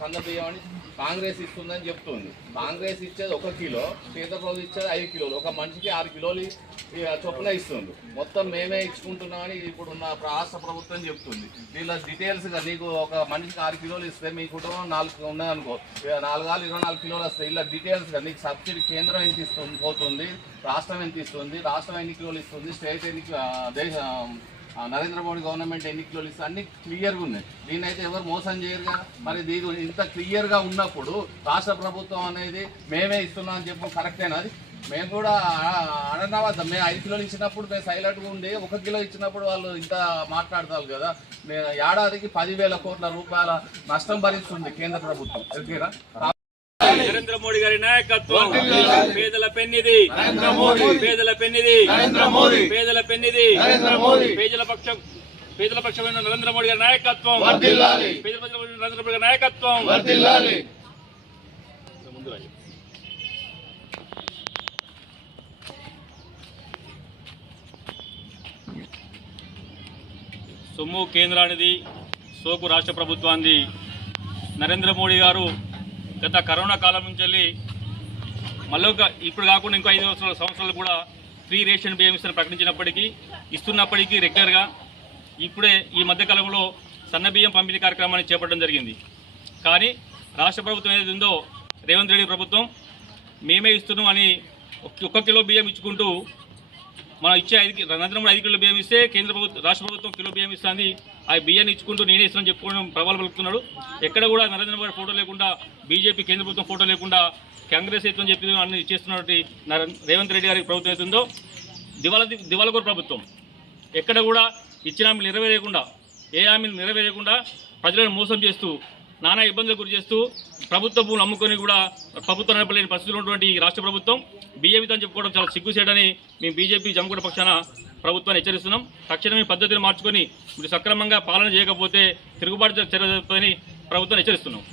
సన్న బియ్యం అని కాంగ్రెస్ ఇస్తుందని చెప్తుంది. కాంగ్రెస్ ఇచ్చేది 1 కిలో, కేంద్ర ప్రభుత్వం ఇచ్చేది 5 కిలోలు, ఒక మనిషికి 6 కిలోలు చొప్పున ఇస్తుంది. మొత్తం మేమే ఇచ్చుకుంటున్నామని ఇప్పుడున్న రాష్ట్ర ప్రభుత్వం చెప్తుంది. దీనిలో డీటెయిల్స్గా నీకు ఒక మనిషికి 6 కిలోలు ఇస్తే మీ కుటుంబం 4 ఉన్నాయనుకో, 4 24 కిలోలు వస్తాయి. ఇలా డీటెయిల్స్గా నీకు సబ్సిడీ కేంద్రం ఎంత ఇస్తుంది పోతుంది, రాష్ట్రం ఎంత ఇస్తుంది, రాష్ట్రం ఎన్ని కిలోలు ఇస్తుంది, స్టేట్ ఎన్ని నరేంద్ర మోడీ గవర్నమెంట్ ఎన్ని కిలోలు ఇస్తుంది, అన్ని క్లియర్గా ఉన్నాయి. దీన్నైతే ఎవరు మోసం చేయరుగా. మరి దీని ఇంత క్లియర్గా ఉన్నప్పుడు రాష్ట్ర ప్రభుత్వం అనేది మేమే ఇస్తున్నాం అని చెప్పి కరెక్టేనా? అది మేము కూడా అనవద్దాం. మేము 5 కిలోలు ఇచ్చినప్పుడు మేము సైలెంట్గా ఉండి 1 కిలో ఇచ్చినప్పుడు వాళ్ళు ఇంత మాట్లాడతారు కదా. ఏడాదికి 10,000 కోట్ల రూపాయల నష్టం భరిస్తుంది కేంద్ర ప్రభుత్వం. నరేంద్ర మోడీ గారి నాయకత్వం, పేదల పెన్నిది, పేదల పెన్నిది, పేదల పెన్నిది, పేదల పక్షమైన నరేంద్ర మోడీ గారి నాయకత్వం, పేదల పక్షమైన నరేంద్ర మోడీ గారి నాయకత్వం. సొమ్ము కేంద్రానిది, సోకు రాష్ట్ర ప్రభుత్వాన్ని. నరేంద్ర మోడీ గారు గత కరోనా కాలం నుంచి వెళ్ళి మళ్ళీ ఇప్పుడు కాకుండా ఇంకో 5 సంవత్సరాలు కూడా ఫ్రీ రేషన్ బియ్యం ఇస్తారని ప్రకటించినప్పటికీ, ఇస్తున్నప్పటికీ రెగ్యులర్గా ఇప్పుడే ఈ మధ్యకాలంలో సన్న బియ్యం పంపిణీ కార్యక్రమాన్ని చేపట్టడం జరిగింది. కానీ రాష్ట్ర ప్రభుత్వం ఏదైతే ఉందో రేవంత్ రెడ్డి ప్రభుత్వం మేమే ఇస్తున్నాం అని 1 కిలో బియ్యం ఇచ్చుకుంటూ మనం ఇచ్చే నరేంద్ర మోడీ 5 కిలో బియ్యం ఇస్తే కేంద్ర ప్రభుత్వం రాష్ట్ర ప్రభుత్వం కిలో బియ్యం ఇస్తుంది. ఆ బియ్యాన్ని ఇచ్చుకుంటూ నేనే ఇస్తున్నాను చెప్పుకోవడం ప్రబలం పలుకుతున్నాడు. ఎక్కడ కూడా నరేంద్ర మోడీ ఫోటో లేకుండా, బీజేపీ కేంద్ర ప్రభుత్వం ఫోటో లేకుండా కాంగ్రెస్ అయితే చెప్పి అన్ని చేస్తున్నటువంటి రేవంత్ రెడ్డి గారి ప్రభుత్వం అవుతుందో దివాలకోరు ప్రభుత్వం. ఎక్కడ కూడా ఇచ్చిన హామీలు నెరవేరకుండా, ఏ హామీలు నెరవేరకుండా ప్రజలను మోసం చేస్తూ, నానా ఇబ్బందులు గురి చేస్తూ, ప్రభుత్వ భూములు అమ్ముకొని కూడా ప్రభుత్వం నడపలేని పరిస్థితులు ఉన్నటువంటి రాష్ట్ర ప్రభుత్వం బియ్యమితో చెప్పుకోవడం చాలా సిగ్గుసేటని మేము బీజేపీ జమ్మగూడ పక్షాన ప్రభుత్వాన్ని హెచ్చరిస్తున్నాం. తక్షణమే పద్ధతిని మార్చుకొని మీరు సక్రమంగా పాలన చేయకపోతే తిరుగుబాటు చర్య జరుగుతుందని ప్రభుత్వాన్ని హెచ్చరిస్తున్నాం.